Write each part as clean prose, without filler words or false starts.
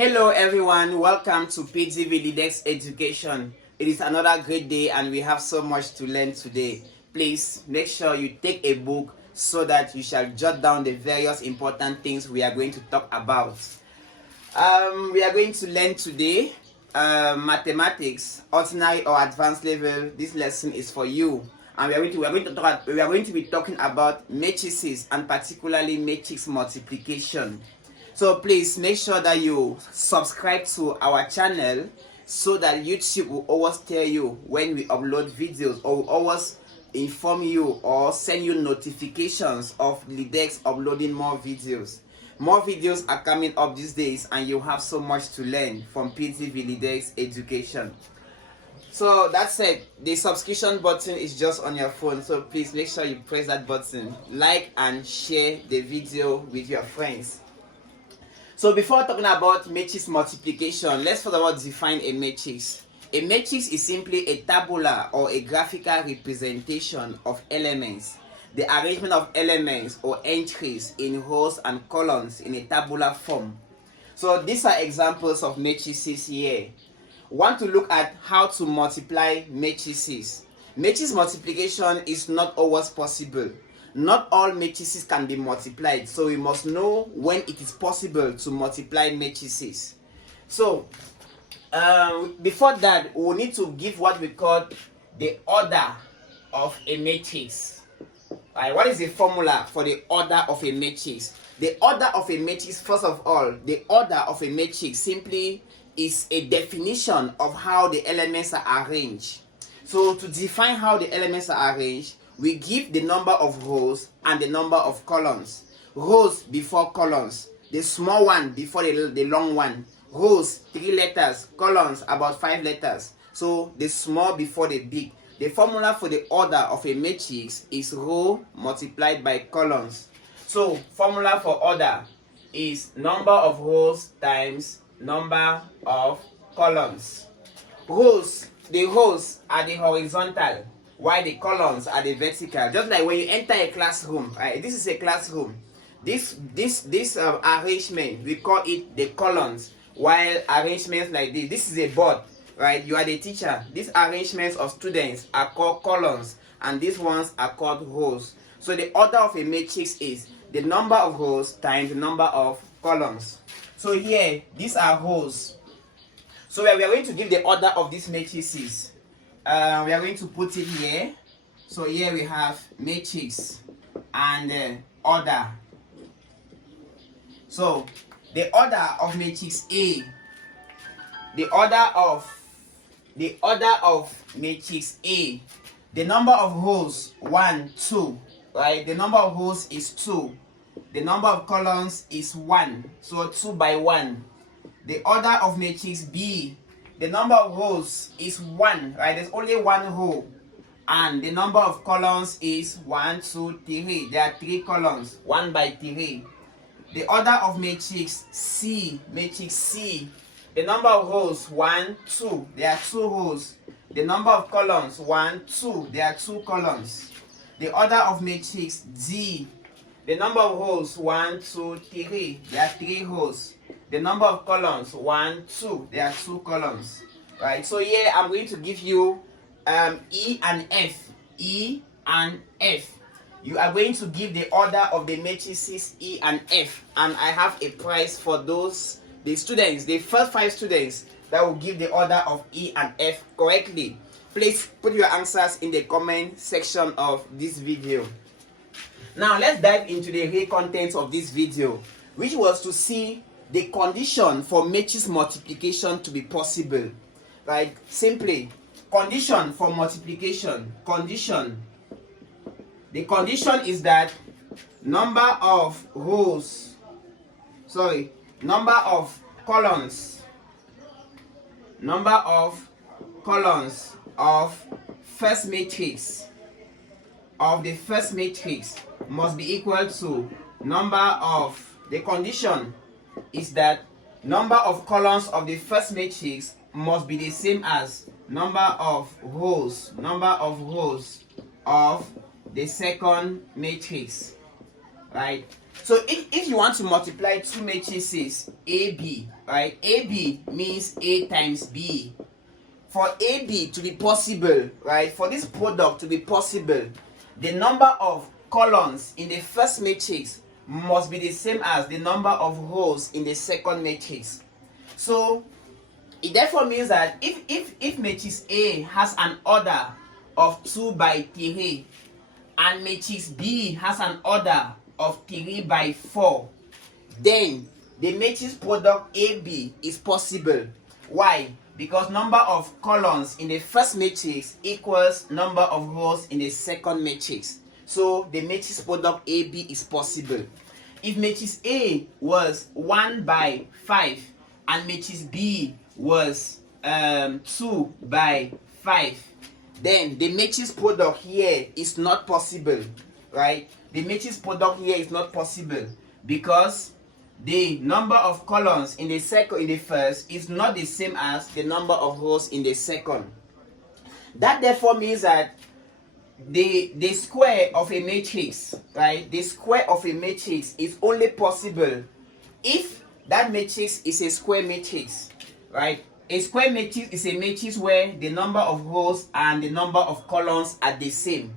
Hello everyone, welcome to PTV Leadex Education. It is another great day and we have so much to learn today. Please make sure you take a book so that you shall jot down the various important things we are going to talk about. We are going to learn today mathematics, ordinary or advanced level. This lesson is for you. And we are going to be talking about matrices and particularly matrix multiplication. So please make sure that you subscribe to our channel so that YouTube will always tell you when we upload videos, or will always inform you or send you notifications of Leadex uploading more videos. More videos are coming up these days and you have so much to learn from PTV Leadex Education. So that said, the subscription button is just on your phone, so please make sure you press that button, like and share the video with your friends. So before talking about matrix multiplication, let's first of all define a matrix. A matrix is simply a tabular or a graphical representation of elements. The arrangement of elements or entries in rows and columns in a tabular form. So these are examples of matrices here. Want to look at how to multiply matrices. Matrix multiplication is not always possible. Not all matrices can be multiplied, so we must know when it is possible to multiply matrices. So before that, we will need to give what we call the order of a matrix. Right, what is the formula for the order of a matrix? The order of a matrix, first of all, the order of a matrix simply is a definition of how the elements are arranged. So to define how the elements are arranged, we give the number of rows and the number of columns. Rows before columns. The small one before the long one. Rows 3 letters, columns about 5 letters. So the small before the big. The formula for the order of a matrix is row multiplied by columns. So formula for order is number of rows times number of columns. Rows, the rows are the horizontal, while the columns are the vertical. Just like when you enter a classroom, right? This is a classroom. This arrangement, we call it the columns, while arrangements like this is a board, right? You are the teacher. These arrangements of students are called columns, and these ones are called rows. So the order of a matrix is the number of rows times the number of columns. So here, these are rows. So we are going to give the order of these matrices. We are going to put it here. So here we have matrix and order. So the order of matrix A, the order of matrix A, the number of rows 1, 2, right? The number of rows is 2. The number of columns is 1, so 2 by 1. The order of matrix B, the number of rows is 1, right? There's only 1 row. And the number of columns is 1, 2, 3. There are 3 columns, 1 by 3. The order of matrix C, the number of rows 1, 2. There are 2 rows. The number of columns 1, 2. There are 2 columns. The order of matrix D, the number of rows 1, 2, 3. There are 3 rows. The number of columns 1, 2. There are 2 columns. Right. So here I'm going to give you E and F. E and F. You are going to give the order of the matrices E and F, and I have a prize for the students, the first 5 students that will give the order of E and F correctly. Please put your answers in the comment section of this video. Now let's dive into the real contents of this video, which was to see the condition for matrix multiplication to be possible. Right? Simply, condition for multiplication. The condition is that number of columns of first matrix the first matrix must be equal to the condition is that number of columns of the first matrix must be the same as number of rows of the second matrix. right? So if you want to multiply two matrices AB, right? AB means A times B. For AB to be possible, right? For this product to be possible, the number of columns in the first matrix must be the same as the number of rows in the second matrix. So it therefore means that if matrix A has an order of 2 by 3 and matrix B has an order of 3 by 4, then the matrix product AB is possible. Why? Because number of columns in the first matrix equals number of rows in the second matrix. So the matrix product AB is possible. If matrix A was 1 by 5 and matrix B was 2 by 5, then the matrix product here is not possible, right? The matrix product here is not possible because the number of columns in the first is not the same as the number of rows in the second. That therefore means that the square of a matrix, right? The square of a matrix is only possible if that matrix is a square matrix, right? A square matrix is a matrix where the number of rows and the number of columns are the same.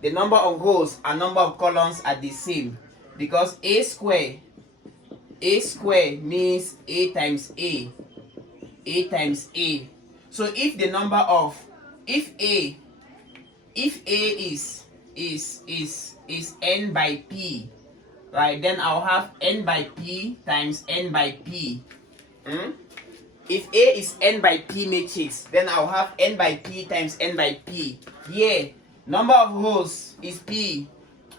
The number of rows and number of columns are the same because A square means A times A times A. So if the number of if A is n by p, right, then I'll have n by p times n by p. If A is n by p matrix, then I'll have n by p times n by p. Here, number of rows is p,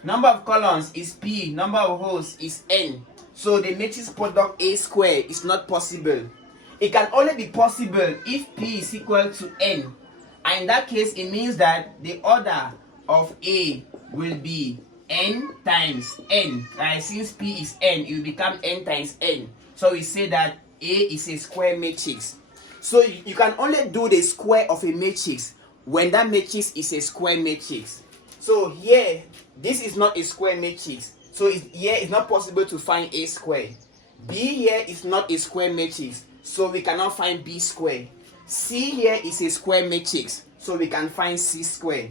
number of columns is p, number of rows is n. So the matrix product A square is not possible. It can only be possible if p is equal to n. And in that case, it means that the order of A will be n times n. Right? Since p is n, it will become n times n. So we say that A is a square matrix. So you can only do the square of a matrix when that matrix is a square matrix. So here, this is not a square matrix. So here it's not possible to find A square. B here is not a square matrix. So we cannot find B square. C here is a square matrix. So we can find C square.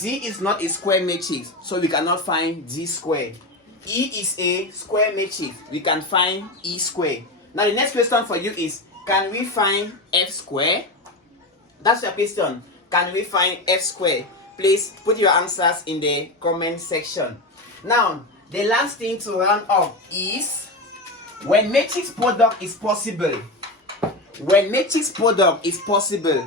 D is not a square matrix. So we cannot find D square. E is a square matrix. We can find E square. Now the next question for you is, can we find F square? That's your question. Can we find F square? Please put your answers in the comment section. Now, the last thing to round up is when matrix product is possible. When matrix product is possible,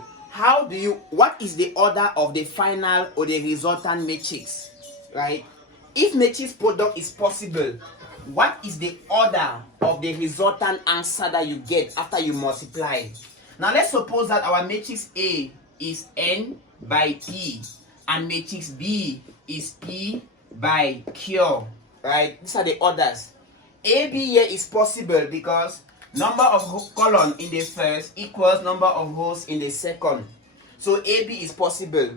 what is the order of the final or the resultant matrix? Right? If matrix product is possible, what is the order of the resultant answer that you get after you multiply? Now let's suppose that our matrix A is n by p and matrix B is p by q. Right? These are the orders. AB here is possible because number of columns in the first equals number of rows in the second. So AB is possible.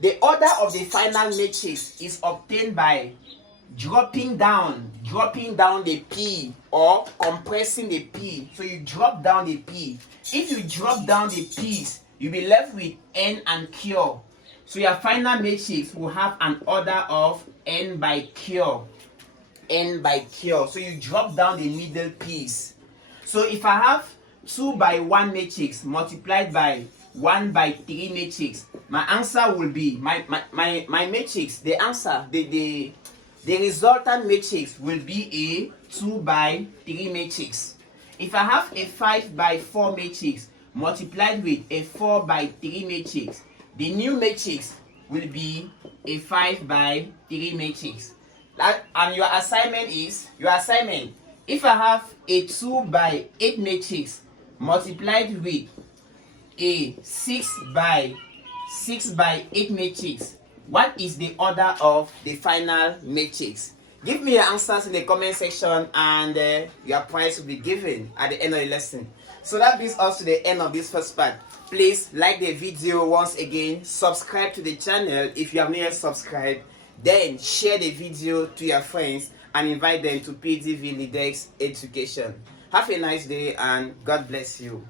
The order of the final matrix is obtained by dropping down the P or compressing the P. So you drop down the P. If you drop down the P's, you'll be left with N and Q. So your final matrix will have an order of N by Q. N by Q. So you drop down the middle piece. So if I have 2 by 1 matrix multiplied by 1 by 3 matrix, my answer will be my matrix, the answer, the resultant matrix will be a 2 by 3 matrix. If I have a 5 by 4 matrix multiplied with a 4 by 3 matrix, the new matrix will be a 5 by 3 matrix. And your assignment is, if I have a 2 by 8 matrix multiplied with a 6 by 8 matrix, what is the order of the final matrix? Give me your answers in the comment section, and your prize will be given at the end of the lesson. So that brings us to the end of this first part. Please like the video once again, subscribe to the channel if you have not yet subscribed, then share the video to your friends, and invite them to PDV Leadex Education. Have a nice day and God bless you.